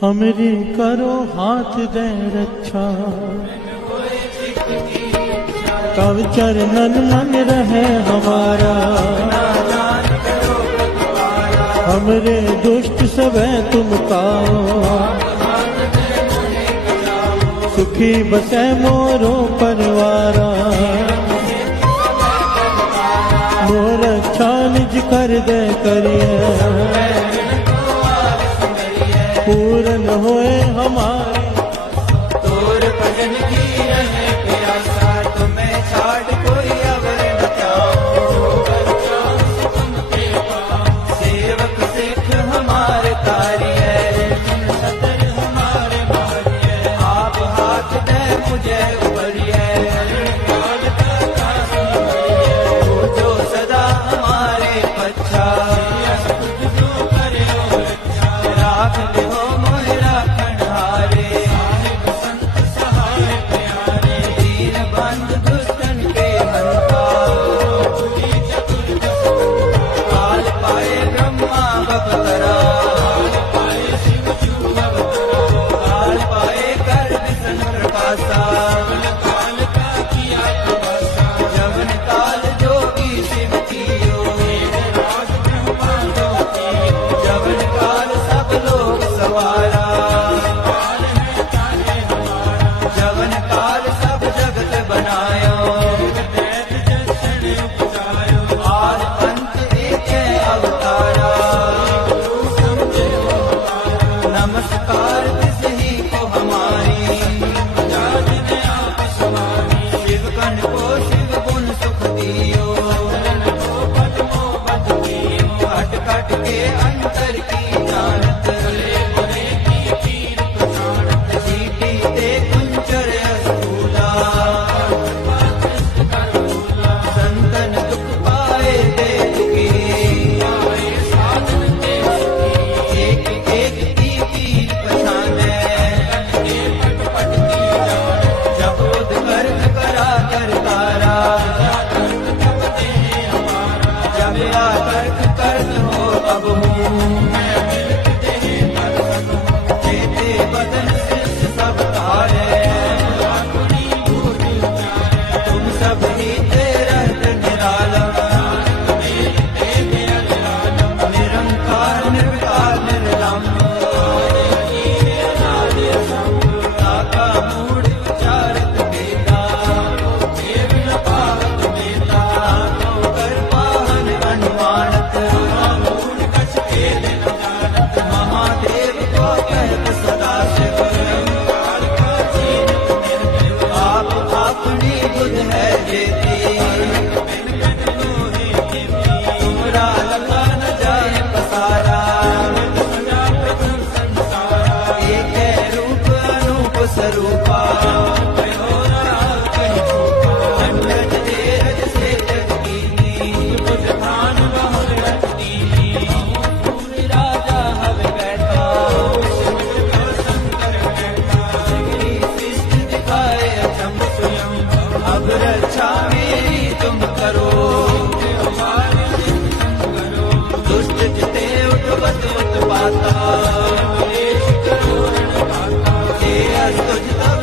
हमरी करो हाथ दे रक्षा, तब चरणन मन रहे हमारा। हमरे दुष्ट सबे तुम काओ, सुखी बसे मोरो परिवारा। मोर रक्षा निज कर दे करिए, पूर्ण होए हमारे। तोर भजन की रहे प्यासा, तुम्हें छाड़ कोई अवर न जाओ। सेवक सिख हमारे तारी है, सतर हमारे भारी है। आप हाथ दे मुझे उबरिए, वो जो सदा हमारे पच्छा। राख हो मोहरा खंडारे, दीन बंद दुष्टन के हंता। काल पाए ब्रह्मा बपतरा, काल पाए कर विष्णु प्रकाशा। जवन काल जोगी शिव कियो, जवन काल सब लोग सवारा। जवन काल सब जगत बनायो, आद अंत एक अवतारा। नमस्कार तिसही को हमारी, शिव कन को शिव गुण सुख दियो। कट कट के अंतर की जानत, सीटी ते कुंचर स्थूला। संतन दुख पाए दे दुखी, एक एक की तीर पछाने। जब उद्गर्भ करा कर तारा, जब आतर्क कर हो अब हूँ। चेते बदन शिष्य सब तारे, तुम सब ही तेरा निराला। निरंकार निर्विकार निर्लम, ताका मूढ़ विचारत वेदा। कर पाहन अनुमानत, महादेव को कहत सदा शिव। आप अपनी बुध है जेती, तुमरा लगा न जाए पसारा। एक है रूप अनूप स्वरूपा, अंडज तेरज से जग कीनी। राजा हव बैठा, शिष्ट दिखाए अचम स्वयं। अब रक्षा मेरी तुम करो, दुष्ट जिते उठवत उत्पाता। हे अस्तुज तब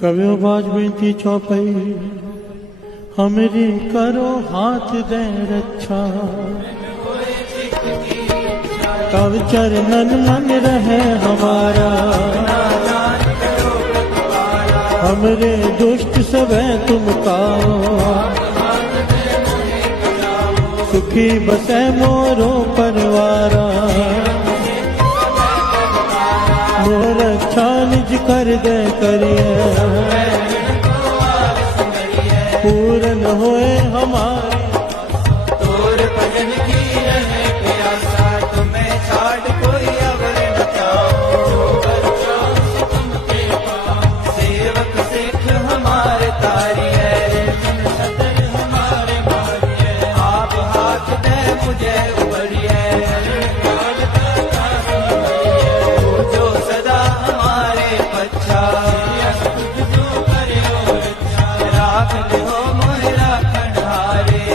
कवियों बाज बेनती चौपई हमरी करो हाथ दे रक्षा तब चरणन मन रहे हमारा हमरे दुष्ट सब तुम काओ सुखी बसे मोरो परिवारा मोर रक्षा निज कर दे करिए पूरन होए हमारे तोर भजन की रहे प्यासा तुम्हें छाड़ कोई अवर न जाओ सेवक सिख हमारे तारी है सतर हमारे मारी है आप हाथ दे मुझे उबरिए जो सदा हमारे बच्चा राख लो मोहरा खंडारे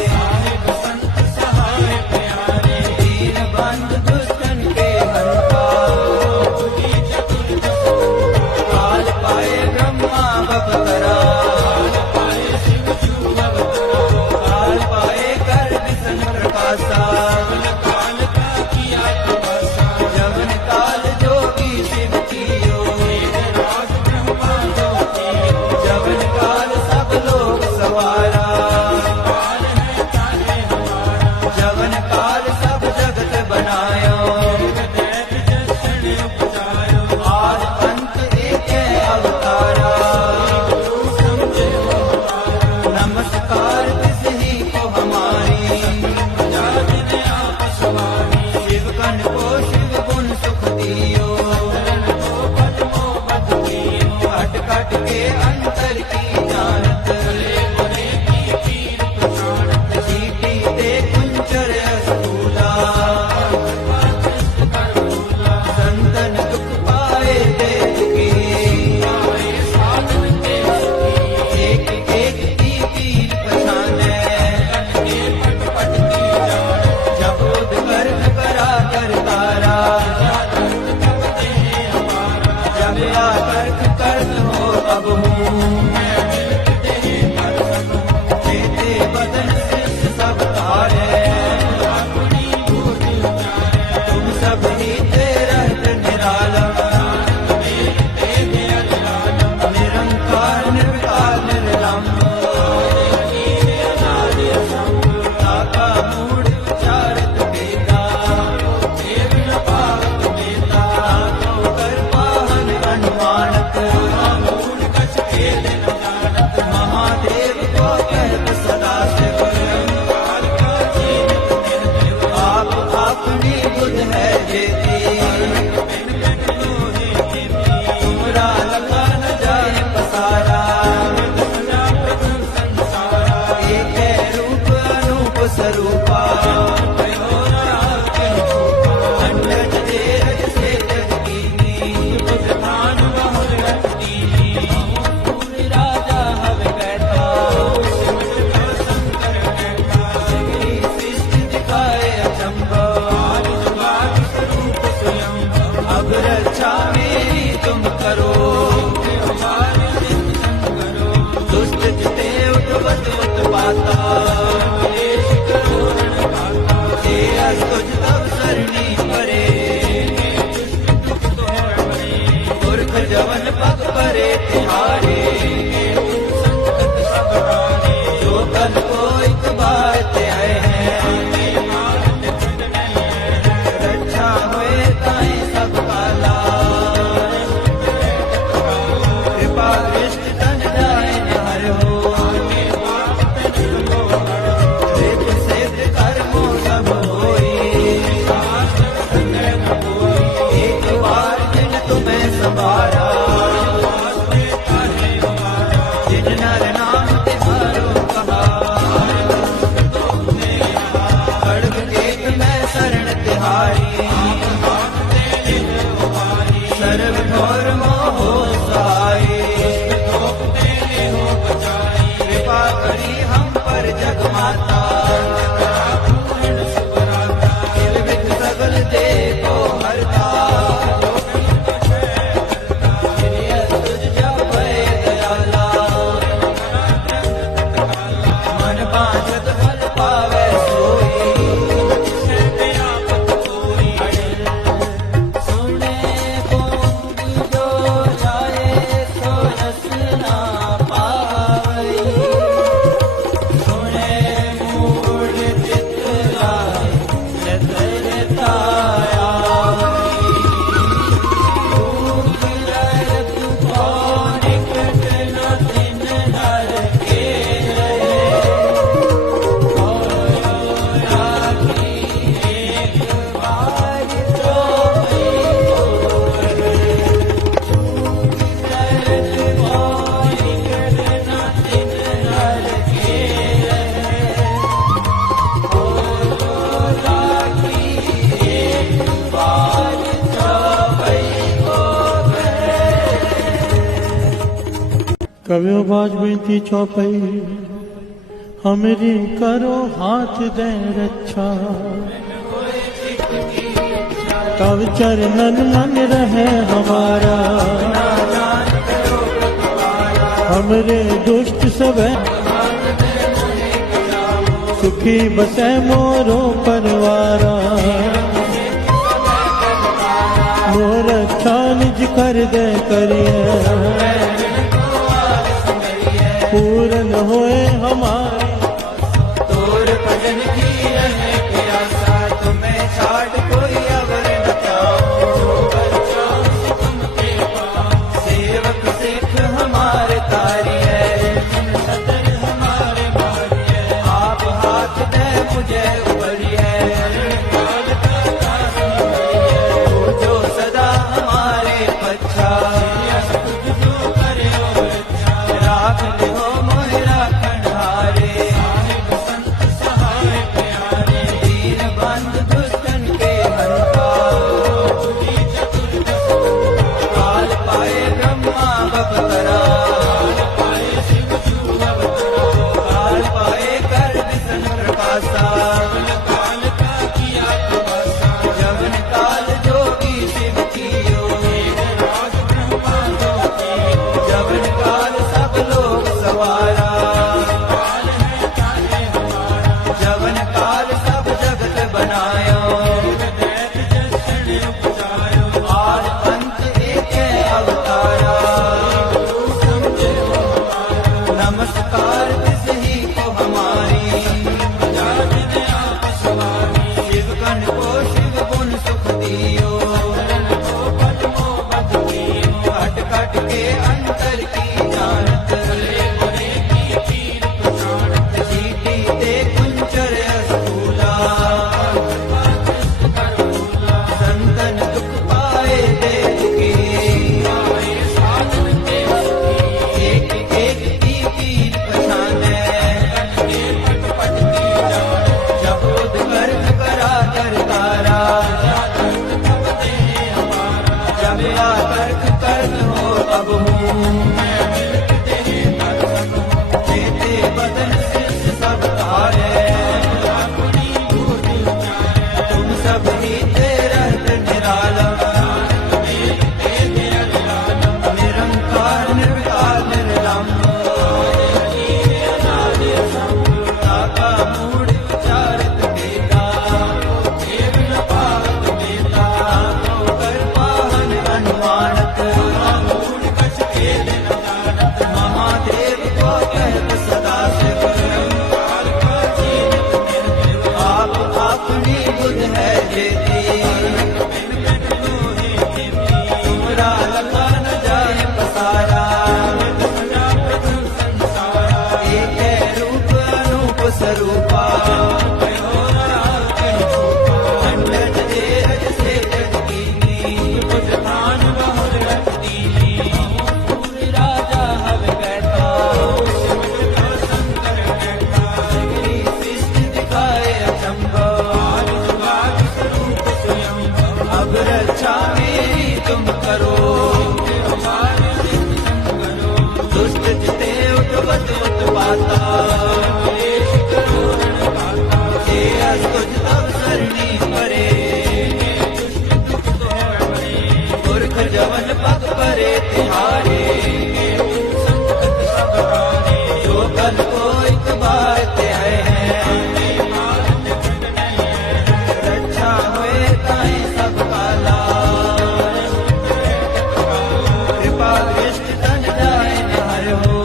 दीन बंद दुष्टन के हंता काल पाए ब्रह्मा बपकरा काल पाए कर विष्ण प्रकाशा जवन काल जोगी शिव कियो जवन काल सब लोग सवारा जवन काल सब जगत बनायो आद अंत एक अवतारा नमस्कार तिसही को हमारी शिव कन को शिव गुण सुख दियो कट कट के अंतर की जानत सीटी दे कुंचर स्थूला संतन दुख पाए दे दुखी एक एक की तीर पछाने जब उद गर्भ करा कर तारा जब या कर्क हो अब हूँ देते बदन शिष्ट सब तारे तुम सब ही तेरह निराला निरंकार निर्विकार निर्लम ताका मूढ़ विचारत वेदा कर पाहन अनुमानत महादेव को कहत सदा शिव आप अपनी बुध है जेती तुमरा लगा न जाए पसारा एक है रूप अनूप स्वरूपा अंडज देरज से जगदीनी पूरी राजा हवे बैठा सगरी सृष्टि दिखाए अचंभा अब रक्षा मेरी तुम करो दुष्ट जिते उठवत पाता कवियो बाज बेनती चौपई हमरी करो हाथ दे रक्षा तब चरणन मन रहे हमारा हमरे दुष्ट सब सुखी बसे मोरो परवारा मोर अच्छा निज कर दे करिए पूरन होए हमारे तोर भजन की रहे प्यासा तुम्हें छाड़ कोई अवर न पाओ सेवक सिख हमारे तारी है सतर हमारे बारी है आप हाथ दे मुझे उबरी है वो जो सदा हमारे पच्छा राख हो मोहरा खंडारे दीन बंद दुष्टन के हंता काल पाए ब्रह्मा बपतरा काल पाए कर विष्णु प्रकाशा जवन काल जोगी शिव कियो जवन काल सब लोग सवारा जवन काल सब जगत बनायो आद अंत एक है अवतारा नमस्कार तिस ही को हमारी शिव गण को शिव गुण सुख दियो कट कट के अंतर की जानत चीटी ते कुंचर स्थूला संतन दुख पाए दे दुखी एक एक की पीर पछाने जब उद गर्भ करा कर तारा जब या तर्क कर हो अब हूँ देते बदन शिष्य सब तारे तुम सब ही रहत निरालम निरंकार निर्विकार निर्लम ताका मूढ़ विचारत बेता कर पाहन अनुमानत महादेव को कहत सदा शिव आप अपनी बुध है जेती तुमरा लगा न जाए पसारा एक है रूप अनूप स्वरूपा अंडज देहज से जग कीनी पूरी राजा हव बैठा सृष्टि दिखाए अचंभा अब रक्षा मेरी तुम करो दुष्ट जिते उठवत उत्पाता हे अस्तुज तव सरणी परे पुरख जवन पग परे तिहारे जो कल को एक बार ते आए हैं रक्षा हुए ताई सब काला कृपा दृष्टि तन जाए हर हो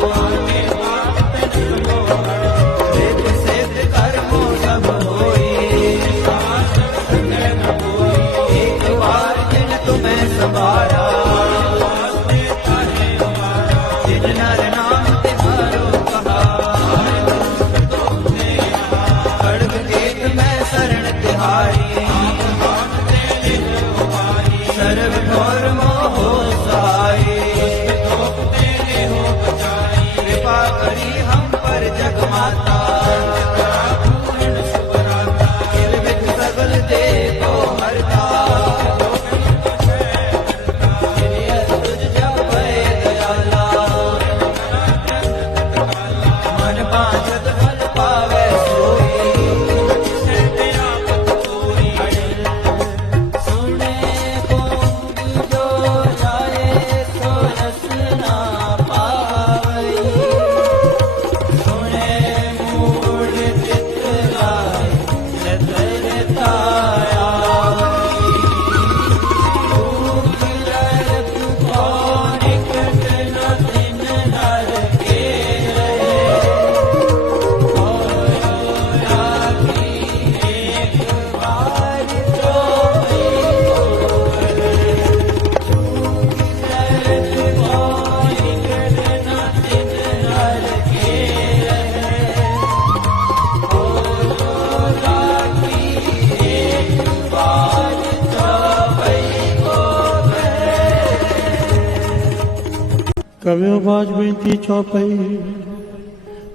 कवियो बाज बेनती चौपई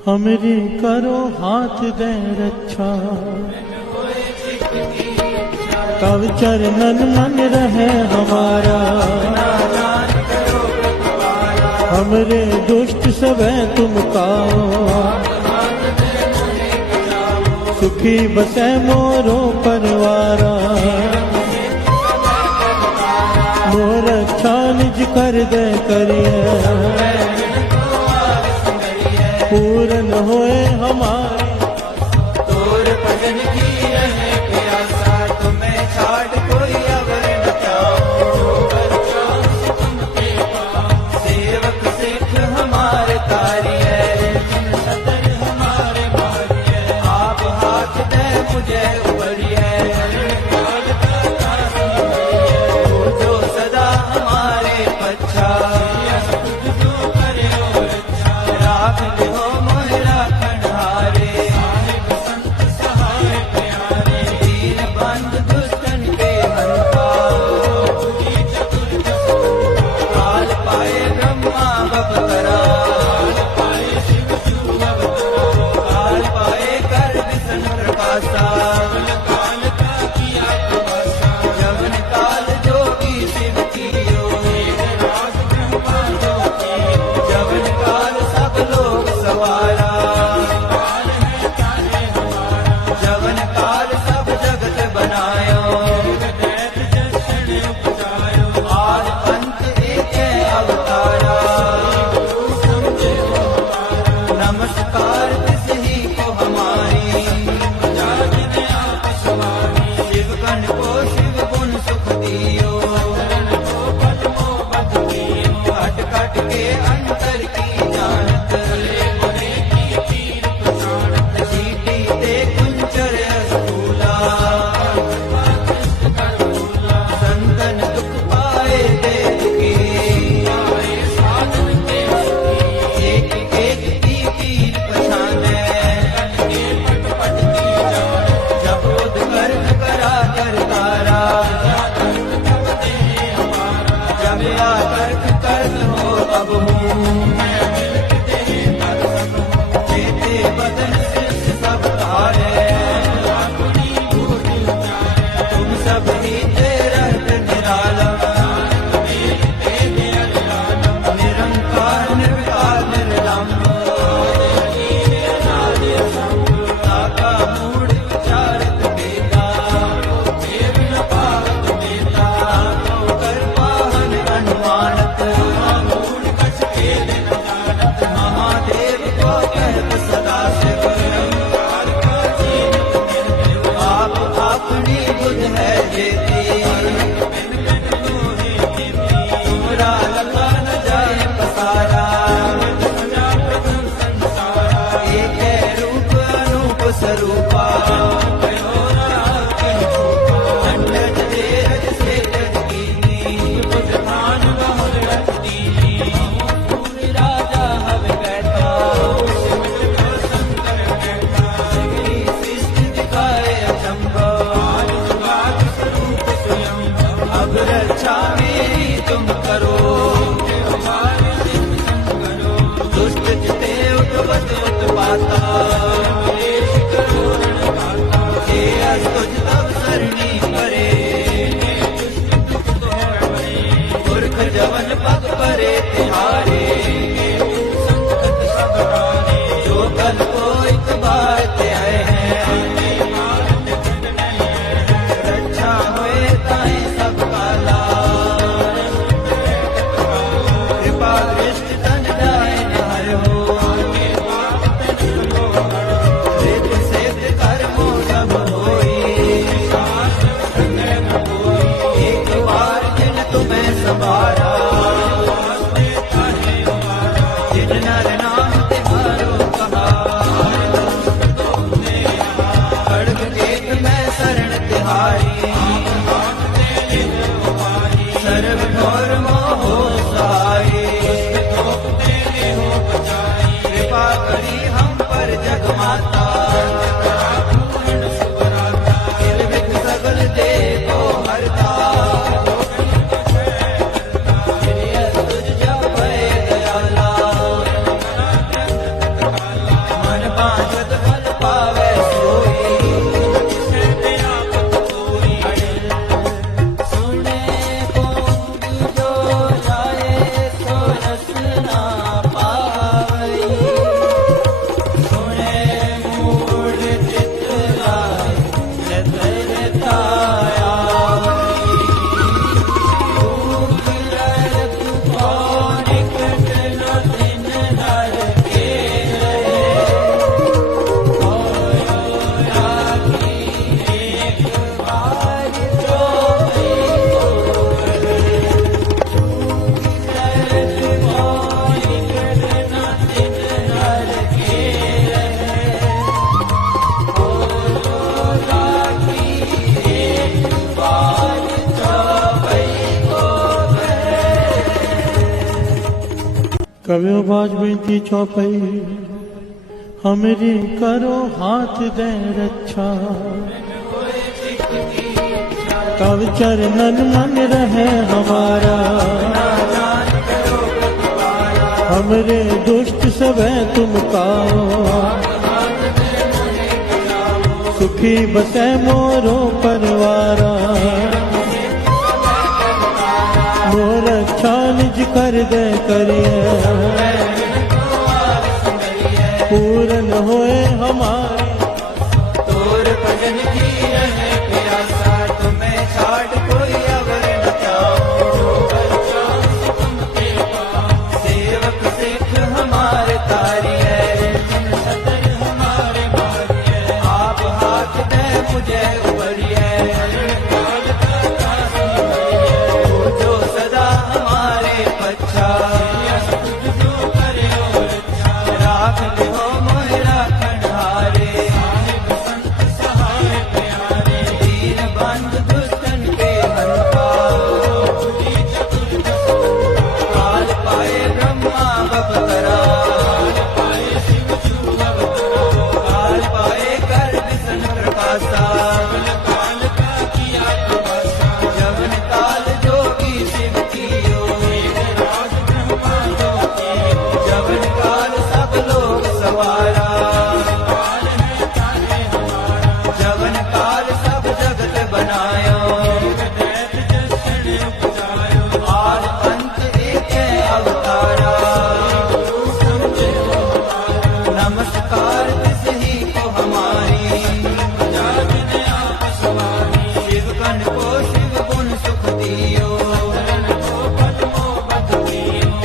हमरी करो हाथ दे रक्षा तब चरणन मन रहे हमारा हमरे दुष्ट सबे तुम काओ सुखी बसे मोरो परवारा मोर अच्छा निज कर दे करिए पूरन होए हमारे तोर भजन की रहे प्यासा तुम्हें छाड़ कोई अवर न जाओ सेवक सिख हमारे तारी है सदर हमारे भारी है आप हाथ दे मुझे उबरी है जो सदा हमारे पच्छा राख हो मोहरा खंडारे दीन बंद दुष्टन के हंता काल पाए ब्रह्मा बप करा काल पाए कर विष्णु प्रकाशा जवन काल जोगी शिव कियो जवन काल सब लोग सवारा जवन काल सब जगत बनायो आद अंत एक अवतारा नमस्कार तिसही को हमारी शिव गण को शिव गुण सुख दियो कट कट के अंतर की जानत चीटी ते कुंचर स्थूला संतन दुख पाए दे दुखी एक एक की तीर पछाने जब उद कर्म करा कर तारा जब या कर्क कर्म हो अब हूँ चेते बदन सिर सब तारे तुम सब ही रहत निरालम निरंकार निर्विकार निर्लम्ब ताका मूढ़ विचारत बेता कर पाहन अनुमानत महादेव को कहत सदा शिव आप अपनी बुध है जेती तुमरा लखा न जाए पसारा एक है रूप अनूप स्वरूपा अंडज देहज से जग कीनी पूरी राजा हव बैठा सृष्टि दिखाए अचंभा अब रक्षा मेरी तुम करो दुष्ट जिते उठवत उत्पाता हे अस्तुज तब सरणी करे पुरख जवन पग परे तिहारे जो कल को एक बार ते आए हैं रक्षा हुए ताई सब काला कृपा दृष्टि तन जाए हर हो वेद सेद कर्मो सब होई एक बार जिन तुम्हें सवारा जिन नर नाम तुम्हारो कहा खड़ग केत मैं शरण तिहारी सर्व घोर मोह सहाय कृपा करी हम पर जग माता किल बिक सगल देखो हरता तुझ जब भय दया कवियों बाज बेनती चौपाई हमरी करो हाथ दे रक्षा तब चरणन मन रहे हमारा हमरे दुष्ट सबे तुम काओ सुखी बसे मोरो परवारा मोर अच्छा निज कर दे करिए पूरन होए हमारे तोर भजन की रहे प्यासा तुम्हें छाड़ कोई अवर न जाओ सेवक सिख हमारे तारी है सतर हमारे बारी है आप हाथ दे मुझे उबरी है जो सदा हमारे बच्चा राख हो मोहरा खंडारे दीन बंद दुष्टन के हंता काल पाए ब्रह्मा बपकरा काल पाए कर विष्णु प्रकाशा जवन काल जोगी शिव कियो जवन काल सब लोग सवारा जवन काल सब जगत बनायो आद अंत एक है अवतारा नमस्कार तिस ही को हमारी शिव कन को शिव गुण सुख दियो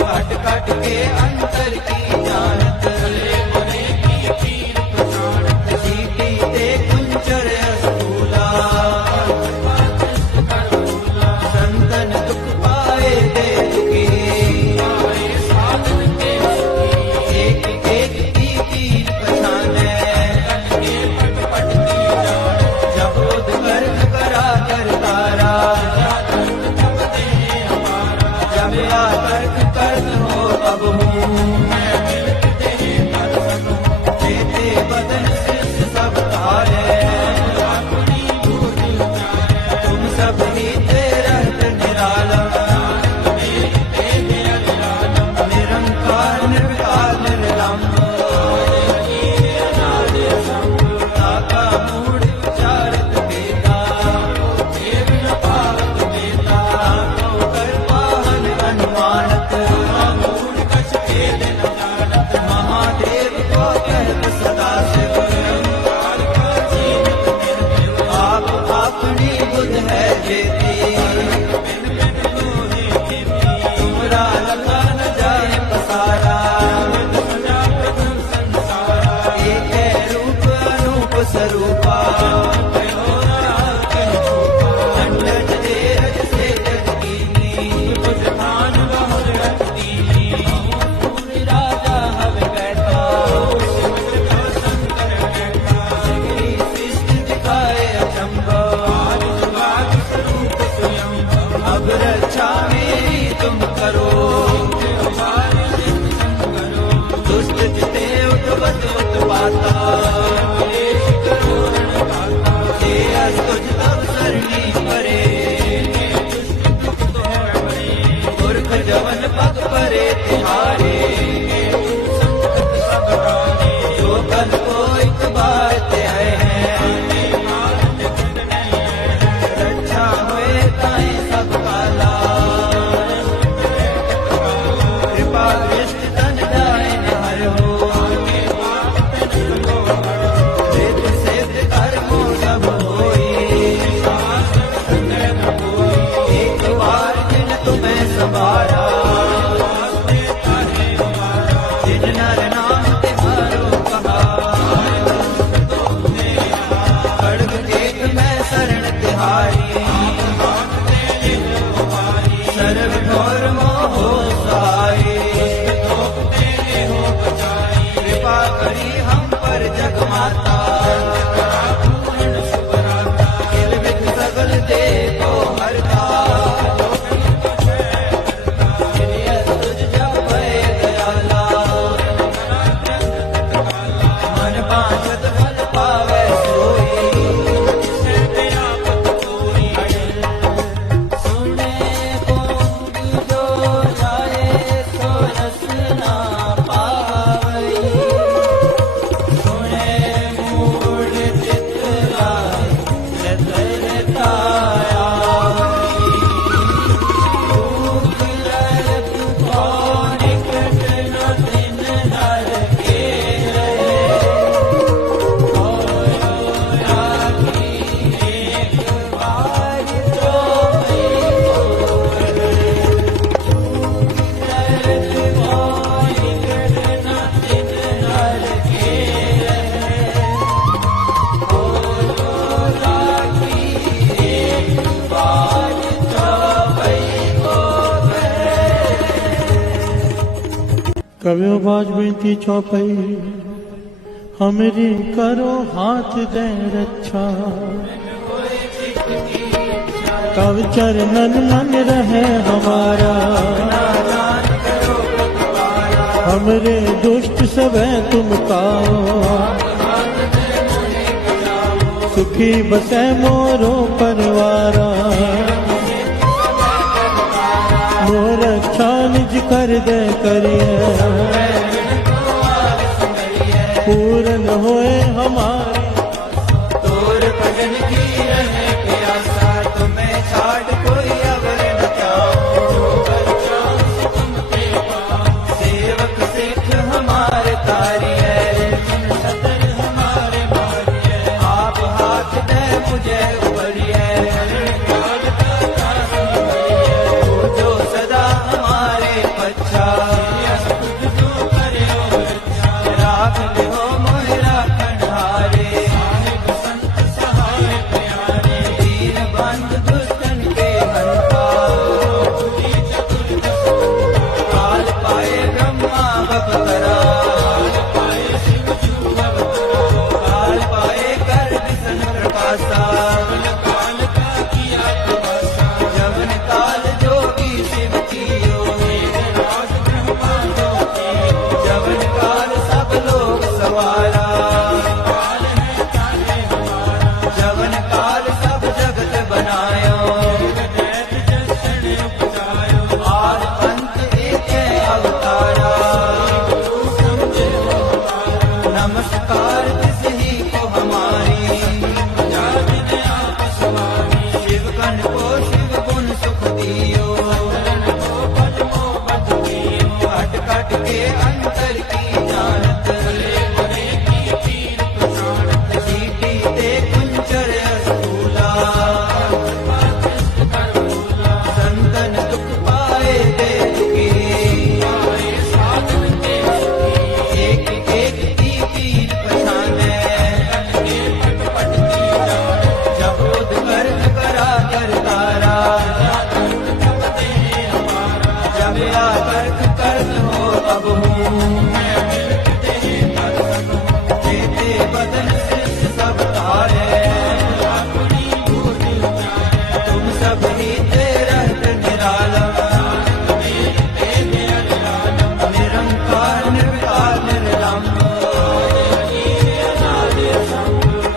कट कट के अंतर की जानत सीटी ते कुंचर स्थूला संतन दुख पाए दे दुखी एक एक की तीर पछाने जब उद गर्भ करा कर तारा जब आतर्क कर्त हो अब हूँ देते बदन शिष्य सब तारे तुम सब ही तेरह निराला निरंकार निर्विकार निर्लम ताका मूढ़ विचारत वेदा कर पाहन अनुमानत महादेव को कहत सदा शिव आप अपनी बुध है जेती तुमरा लखा न जाए पसारा एक है रूप अनूप स्वरूपा अंडज देरज से जग कीनी राजा हवे बैठा सृष्टि दिखाए अचंभा अब रक्षा मेरी तुम करो दुष्ट जिते उठवत उत्पाता कवियो बाज बेनती चौपाई हमरी करो हाथ दे रक्षा कव चरणन मन रहे हमारा हमरे दुष्ट सबे तुम काओ सुखी बसे मोरो परिवारा मोर रक्षा निज कर दे करिए पूर्ण होए हमारे तोर भजन की रहे प्यासा तुम्हें छाड़ कोई अवर न जाओ सेवक सिख हमारे तारी है सतर हमारे बारी है आप हाथ दे मुझे उबरी है जो सदा हमारे पच्छा राख हो मोहरा कन्हारे दीन बंद दुष्टन के हंता काल पाए ब्रह्मा बपकरा काल पाए कर विष्णु प्रकाशा जवन काल जोगी शिव कियो जवन काल सब लोग सवारा जवन काल सब जगत बनायो आद अंत एक अवतारा नमस्कार तिसही को हमारी शिव कन को शिव गुण सुख दियो कट कट के अंतर की जानत सीटी ते कुंचर स्थूला संतन दुख पाए दे दुखी एक एक की पीर पछाने जब उद कर्म करा कर तारा जब या कर्क कर्त हो अब हूँ देते बदन सिर सब तारे तुम सब ही रहत निरालम निरंकार निर्विकार निर्लम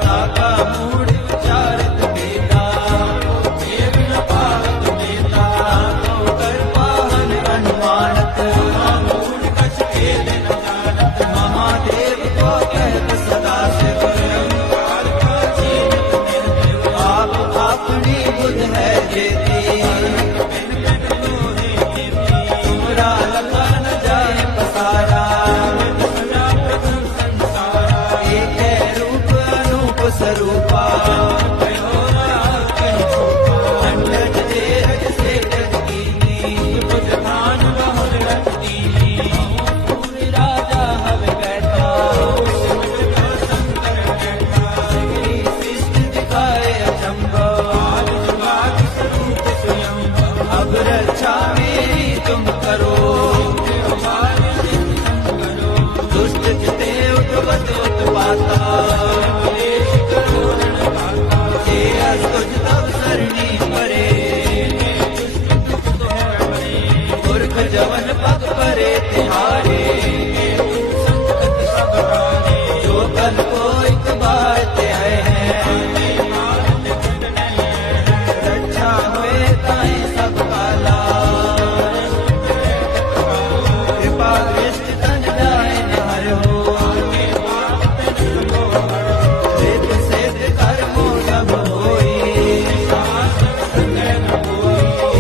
ताका मूढ़ विचारत वेदा कर पाहन अनुमानत महादेव को कहत सदा शिव आप अपनी बुध है जेती तुमरा लखा न जाए पसारा एक है रूप अनूप स्वरूपा अंडज तेरज से जग कीनी पूरी राजा हवे बैठा शिष्ट दिखाए अचंभा अब रक्षा मेरी तुम करो दुष्ट जिते उठवत उत्पाता हे अस्तुज तब सरणी परे मूर्ख जवन पग परे तिहारे जो कल को एक बार ते आए हैं रक्षा हुए ताई सब काला कृपा दृष्ट तन जाए नहर हो वेद सेद कर्मो सब होई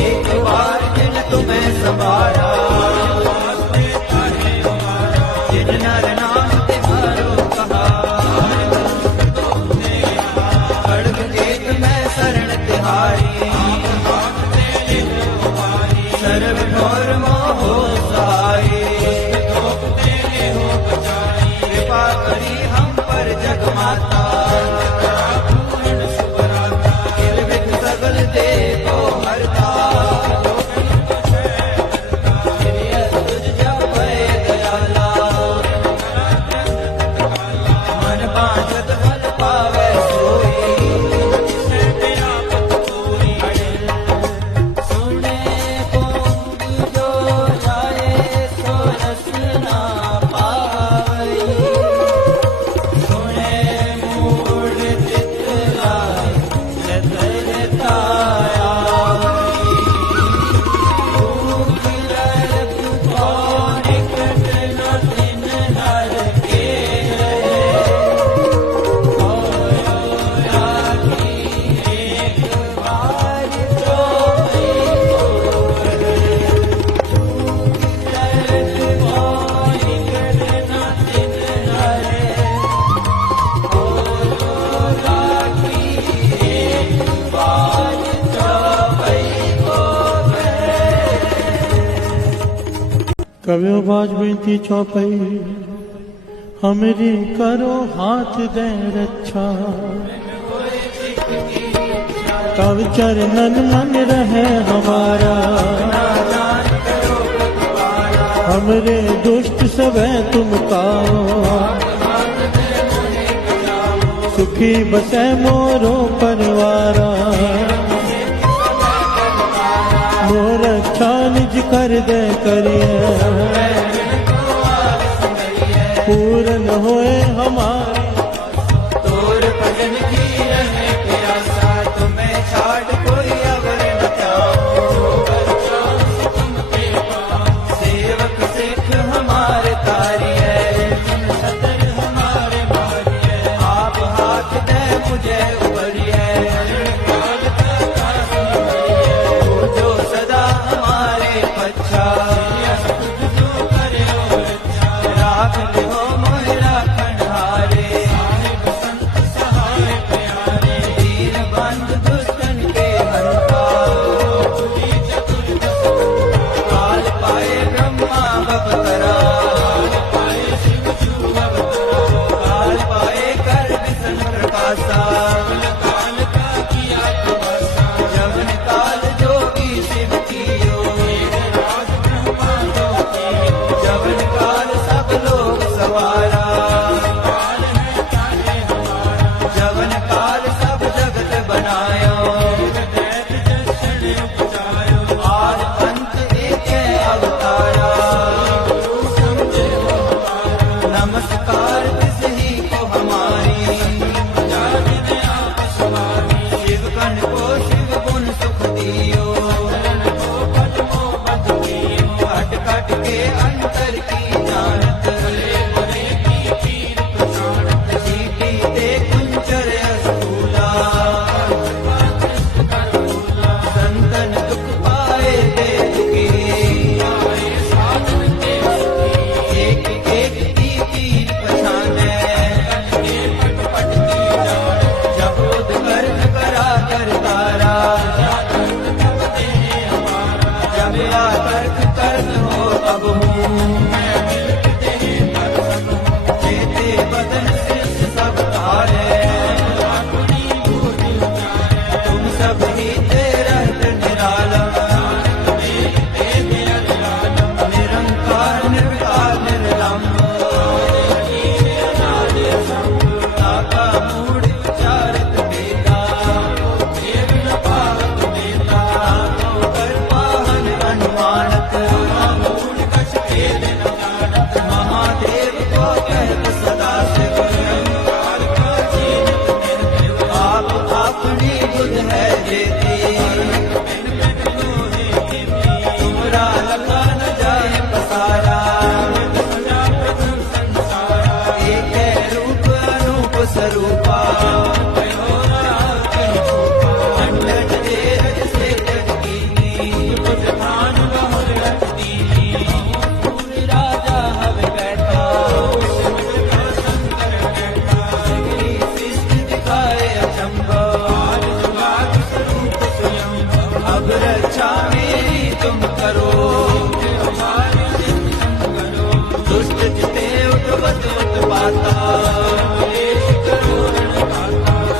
एक बार जिन तुम्हें संभारा जिन नर नाम तुम्हारो कहा खड्ग एक मैं शरण तिहारी सर्व घोर मोह सहाय कृपा करी हम पर जग माता किल विघ्न सगल देखो हरता तुझ जा भय दया कवियो बाज बेनती चौपई हमरी करो हाथ दे रक्षा तब चरणन मन रहे हमारा हमरे दुष्ट सबे तुम काओ सुखी बसे मोरो परिवारा मोर अच्छा निज कर दे करिए पूरन होए हमारे तोर भजन की रहे प्यासा तुम्हें छाड़ कोई अवर न जाओ सेवक सिख हमारे तारी है सतर हमारे मारी है आप हाथ दे मुझे उबरी है जो सदा हमारे पच्छा राख हो मोहरा खंडारे दीन बंद दुष्टन के हंता काल पाए ब्रह्मा बपतरा काल पाए कर विष्णु प्रकाशा जवन काल जोगी शिव कियो जवन काल सब लोग सवारा जवन काल सब जगत बनायो आज अंत एक है अवतारा नमस्कार तिस ही को हमारी शिव कन को शिव गुण सुख दियो कट कट के अंतर की जानत सीटी दे कुंचर स्थूला संतन दुख पाए दे दुखी एक एक की तीर पछाने जब खुद कर्म करा कर तारा जब या तर्क कर्म हो अब हूँ चेते बदन शीर्ष सब तारे तुम सब ही तेरा निराला निरंकार निर्विकार निर्लंब ताका मूढ़ विचारत वेदा कर पाहन अनुमानत महादेव को कहत सदा शिव आप अपनी बुध है जेती तुमरा लखा न जाए पसारा एक है रूप अनूप स्वरूपा अंडज देहज से जग कीनी पूरी राजा हवे बैठा सृष्टि दिखाए अचंभा अब रक्षा मेरी तुम करो दुष्ट जिते उठवत उत्पाता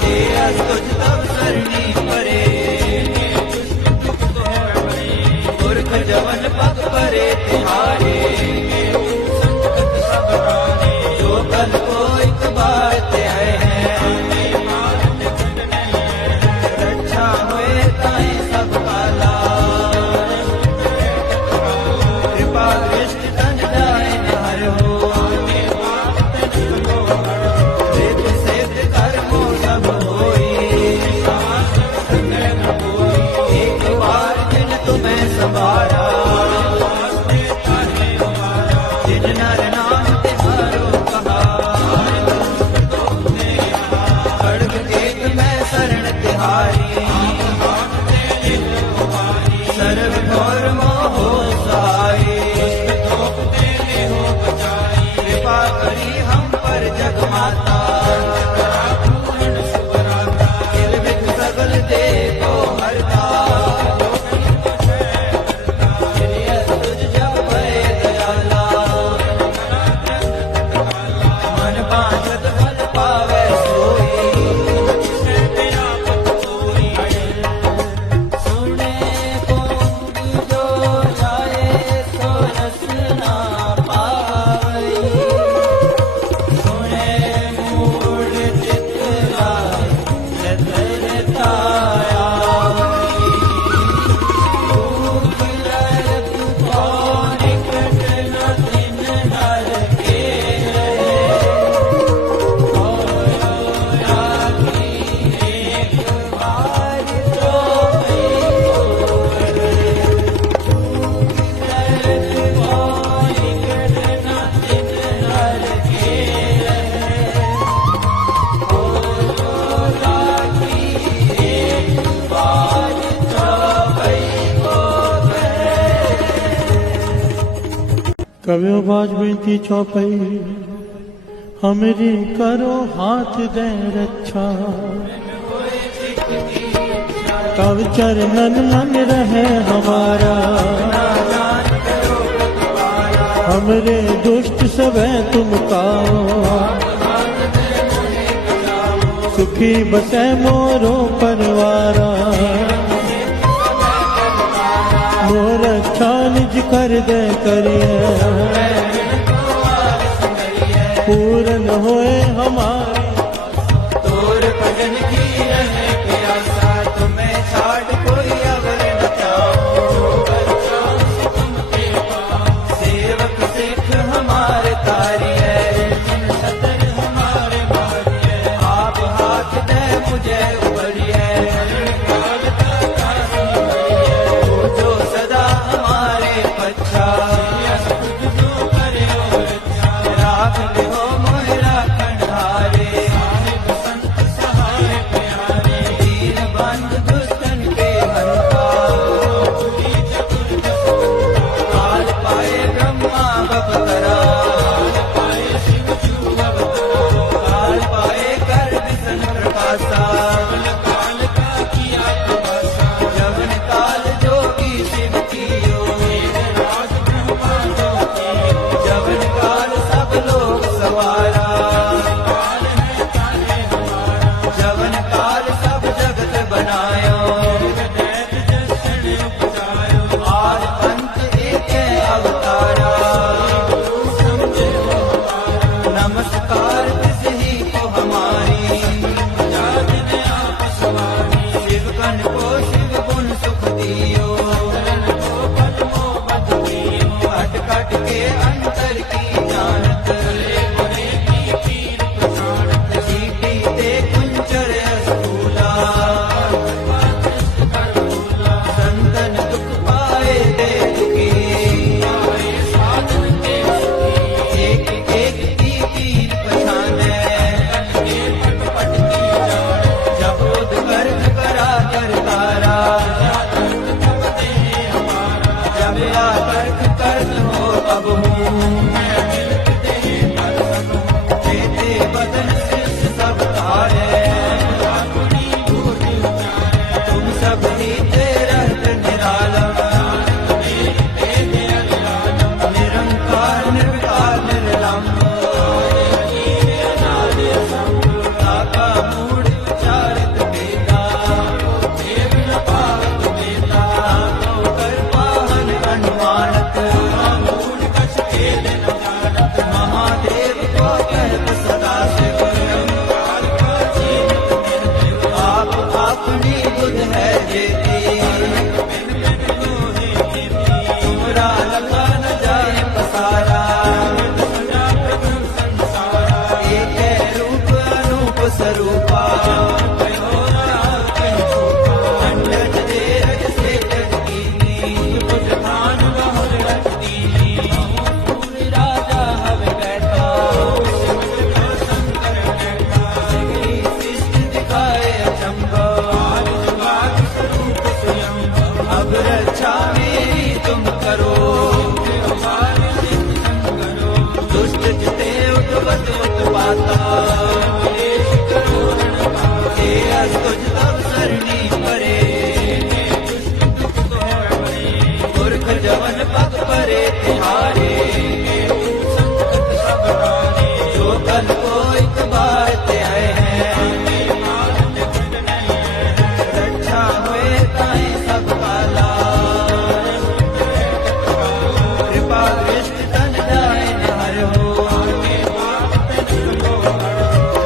हे अस्तुज तब सरणी परे पुरख जवन पग परे तिहारे जो कल को एक बार ते आए हैं रक्षा हुए ताई सब काला कृपा दृष्टि तन जाए हर हो वेद सेद कर्मो सब होई एक बार जिन तुम्हें संभारा जिन नर नाम तिहारो कहा खड्ग एक मैं शरण तिहारी सर्व घोर मोह सहाय कृपा करी हम पर जग माता किल बिख सगल दे को हरता तुझ जब भय दया कवियो बाज बेनती चौपई हमरी करो हाथ दे रक्षा तब चरणन मन रहे हमारा हमरे दुष्ट सबे तुम काओ सुखी बसे मोरो परवारा मोर रक्षा निज कर दे करिए पूरन होए हमारी तोर भजन की रहे प्यासा तुम्हें छाड़ कोई अवर न जाओ सेवक सिख हमारे तारी है जिन सतर हमारे बारी है आप हाथ दे मुझे उबरी है जो सदा हमारे पच्छा राख हो मोहरा कंधारे दीन बंद दुष्टन के हंता काल पाए ब्रह्मा बपकरा काल पाए कर विष्णु प्रकाशा जवन काल जोगी शिव कियो जवन काल सब लोग सवारा जवन काल सब जगत बनायो आज अंत एक अवतारा नमस्कार तिस ही को हमारी शिव कन को शिव गुण सुख दियो कट कट के अंतर की जानत सीटी ते कुंचर स्थूला संतन दुख पाए दे दुखी एक एक की तीर पछाने जब उद गर्भ करा कर तारा जब आतर्क कर हो अब हूँ चेते बदन शिष्य सब तारे तुम सब ही तेरह निराला निरंकार निर्विकार निर्लंब ताका मूढ़ उच्चारित वेदा कर पाहन अनुमानत महादेव को कहत सदा शिव आप अपनी बुध है जेती तुमरा लगा न जाए पसारा एक है रूप अनूप स्वरूपा अंडज देह से जगीनी पूरी राजा हवे बैठा सृष्टि दिखाए अचंभा अब रक्षा मेरी तुम करो दुष्ट जिते उठवत उत्पाता हे अस्तुज तब सरणी परे पुरख जवन पग परे तिहारे जो कल को एक बार ते आए हैं रक्षा हुए ताई सब काला कृपा दृष्टि तन जाए हर हो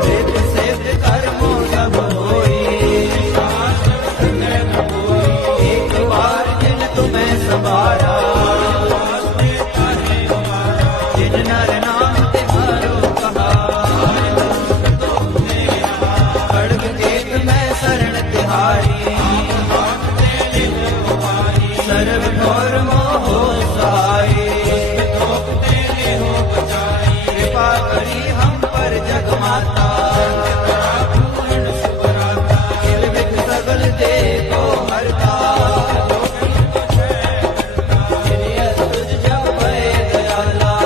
वेद सेव्य कर्मो सब होई एक बार जिन तुम्हें सवारा जिन नर नाम तुम्हारो कहा खड्ग एक मैं शरण तिहारी सर्व घोर मोहो सहाय कृपा करी हम पर जग माता किल बिख सगल देखो हरता तुझ जा भय दयाला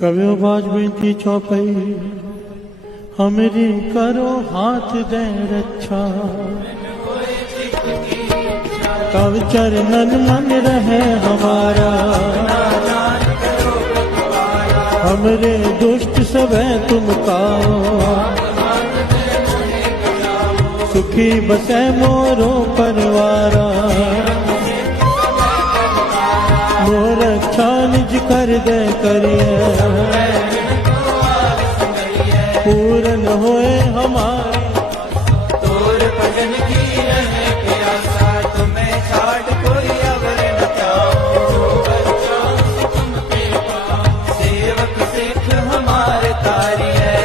कवियो बाज बेनती चौपई हमरी करो हाथ दे रक्षा तब चरणन मन रहे हमारा हमरे दुष्ट सबे तुम काओ सुखी बसे मोरो परवारा मोर रक्षा निज कर दे करिए पूरन होए हमारे तोर भजन की रहे प्यासा तुम्हें छाड़ कोई अवर न जाओ सेवक सिख हमारे तारी है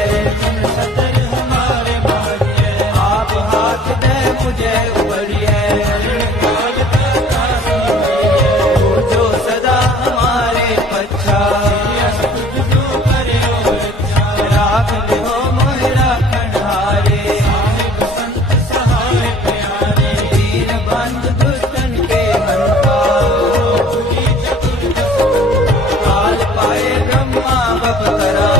सतर हमारे भारी है आप हाथ दे मुझे उबरी है जो सदा हमारे पच्छा राख हो मोहरा खंडारे दीन बंद दुष्टन के हंता काल पाए ब्रह्मा बपकरा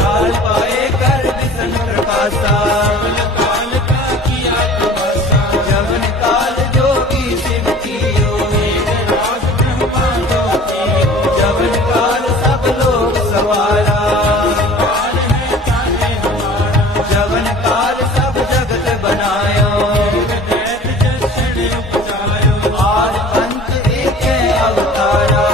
काल पाए कर विष्णु प्रकाशा जवन काल जोगी शिव कियो जवन काल सब लोग सवारा जवन काल सब जगत बनायो आद अंत एक अवतारा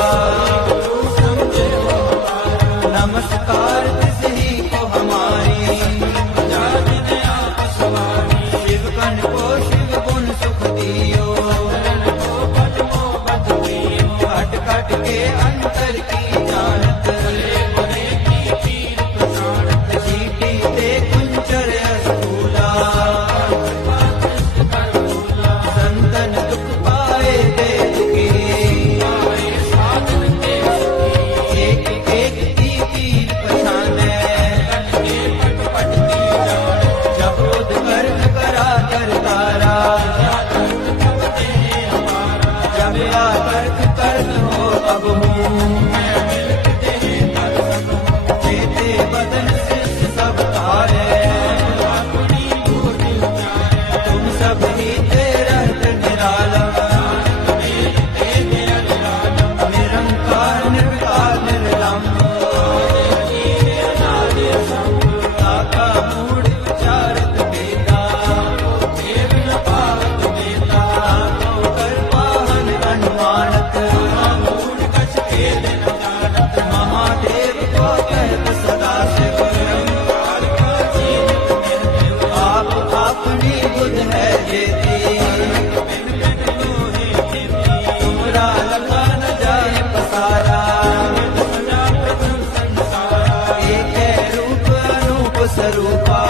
नमस्कार तिसही को हमारी शिव कन को शिव गुण सुख दियो कट कट के अंतर की जानत जीती ते कुंचर स्थूला संतन दुख पाए दे दुखी एक एक की तीर पछाने जब उद कर्म करा कर तारा जब आ कर्क कर्क हो अब हूँ जेते बदन शिष्य सब तारे तुम सब ही रहत निराला निरंकार निर्विकार निर्लंब ताका मूढ़ विचारत बेता कर पाहन अनुमानत महादेव को कहत सदा शिव आप अपनी बुध है जेती तुमरा लखा न जाए पसारा एक है रूप अनूप स्वरूपा